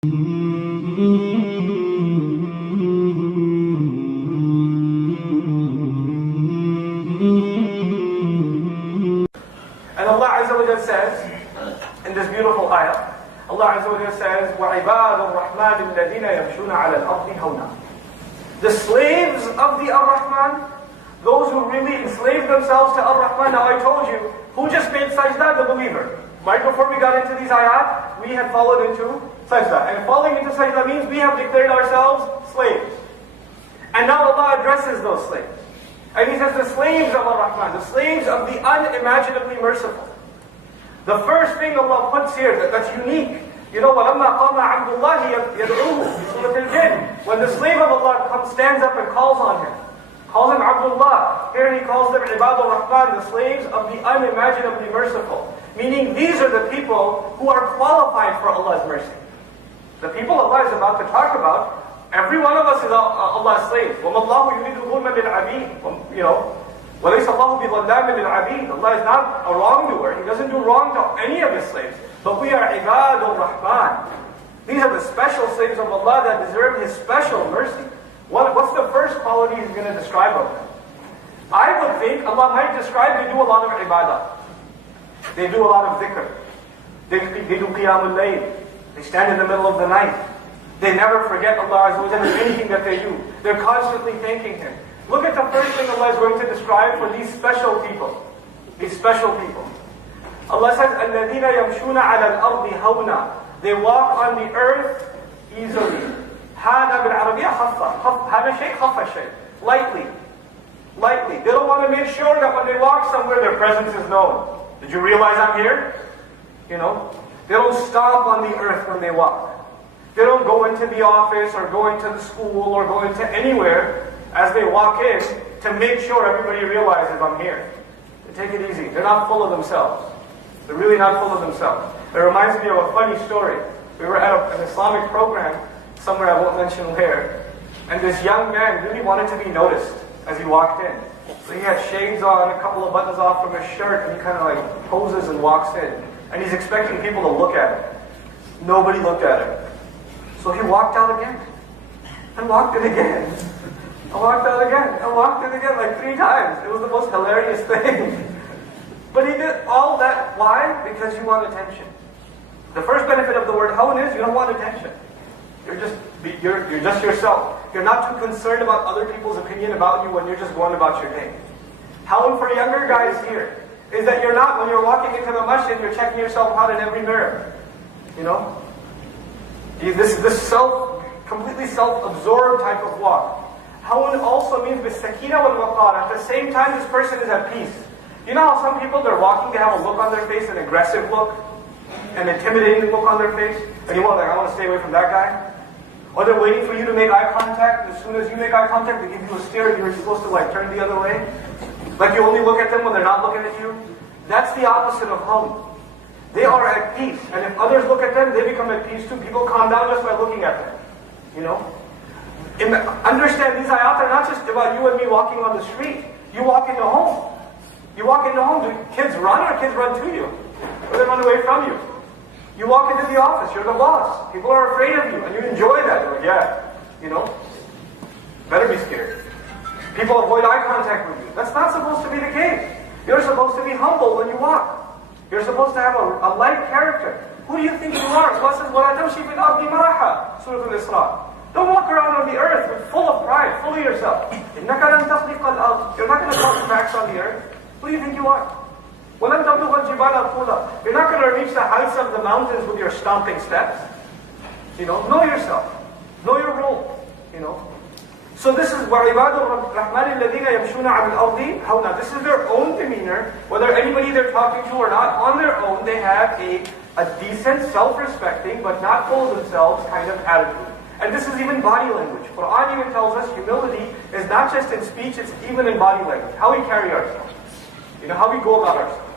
Allah Azza wa Jalla says, in this beautiful ayah, Allah Azza wa Jalla says, وَعِبَادُ الرَّحْمَنِ الَّذِينَ يَمْشُونَ عَلَى الْأَرْضِ هَوْنًا. The slaves of the Ar-Rahman, those who really enslave themselves to Ar-Rahman. Now I told you, who just made sajda? The believer. Right before we got into these ayat, we had followed into sajda. And falling into sajda means we have declared ourselves slaves. And now Allah addresses those slaves. And He says the slaves of Ar-Rahman, the slaves of the unimaginably merciful. The first thing Allah puts here that's unique, you know, وَلَمَّا قَامَ عَبْدُ اللَّهِ يَدْعُوهُ في سورة الجن. When the slave of Allah stands up and calls on him, calls him Abdullah. Here He calls them Ibad al-Rahman, the slaves of the unimaginably merciful. Meaning these are the people who are qualified for Allah's mercy. The people Allah is about to talk about, every one of us is Allah's slave. وَمَا اللَّهُ يُرِيدُ ظُلْمًا لِلْعَبِيدِ. You know, وَلَيْسَ اللَّهُ بِظَلَّامٍ لِلْعَبِيدِ. Allah is not a wrongdoer. He doesn't do wrong to any of His slaves. But we are Ibad al-Rahman. These are the special slaves of Allah that deserve His special mercy. What's the first quality He's going to describe of them? I would think Allah might describe they do a lot of ibadah. They do a lot of dhikr. They do qiyamul layl. They stand in the middle of the night. They never forget Allah Azza wa Jalla in anything that they do. They're constantly thanking Him. Look at the first thing Allah is going to describe for these special people. These special people. Allah says, الَّذِينَ يَمْشُونَ عَلَى الْأَرْضِ هَوْنًا. They walk on the earth easily. هَذَا بِالْعَرَبِيَّةِ خَفَّةً. هَذَا شَيْء خَفَّ شَيْء. Lightly. Lightly. They don't want to make sure that when they walk somewhere, their presence is known. Did you realize I'm here? You know? They don't stomp on the earth when they walk. They don't go into the office or go into the school or go into anywhere as they walk in to make sure everybody realizes I'm here. They take it easy. They're not full of themselves. They're really not full of themselves. It reminds me of a funny story. We were at an Islamic program, somewhere I won't mention where, and this young man really wanted to be noticed as he walked in. So he had shades on, a couple of buttons off from his shirt, and he kind of like poses and walks in. And he's expecting people to look at him. Nobody looked at him. So he walked out again. And walked in again. And walked out again. And walked in again like 3 times. It was the most hilarious thing. But he did all that. Why? Because you want attention. The first benefit of the word hawn is you don't want attention. You're just yourself. You're not too concerned about other people's opinion about you when you're just going about your day. Hawn for younger guys here is that you're not, when you're walking into the masjid, you're checking yourself out in every mirror. You know? This completely self-absorbed type of walk. Hawn also means bis-sakina wal-waqar. At the same time, this person is at peace. You know how some people, they're walking, they have a look on their face, an aggressive look, an intimidating look on their face, and you want, like, I want to stay away from that guy? Or they're waiting for you to make eye contact. As soon as you make eye contact, they give you a stare, and you're supposed to like turn the other way. Like you only look at them when they're not looking at you. That's the opposite of hawn. They are at peace, and if others look at them, they become at peace too. People calm down just by looking at them. You know? Understand, these ayat are not just about you and me walking on the street. You walk into home. You walk into home, do kids run or kids run to you? Or they run away from you? You walk into the office, you're the boss. People are afraid of you, and you enjoy that. You're like, yeah, you know, better be scared. People avoid eye contact with you. That's not supposed to be the case. You're supposed to be humble when you walk. You're supposed to have a light character. Who do you think you are? Allah says, وَلَا تَمْشِي فِي الْأَرْضِ مَرَحًا, Surah Al-Isra. Don't walk around on the earth full of pride, full of yourself. إِنَّكَ لَن تَخْلِقَ الْأَرْضِ. You're not going to cause cracks on the earth. Who do you think you are? وَلَن تَبْلُغَ الْجِبَالَ طُولًا. You're not going to reach the heights of the mountains with your stomping steps. You know yourself. Know your role. You know. So this is وَعِبَادُ الرَّحْمَنِ الَّذِينَ يَمْشُونَ عَلَى الْأَرْضِ هَوْنًا. This is their own demeanor. Whether anybody they're talking to or not, on their own they have a decent, self-respecting, but not full of themselves kind of attitude. And this is even body language. Quran even tells us humility is not just in speech, it's even in body language. How we carry ourselves. You know, how we go about ourselves.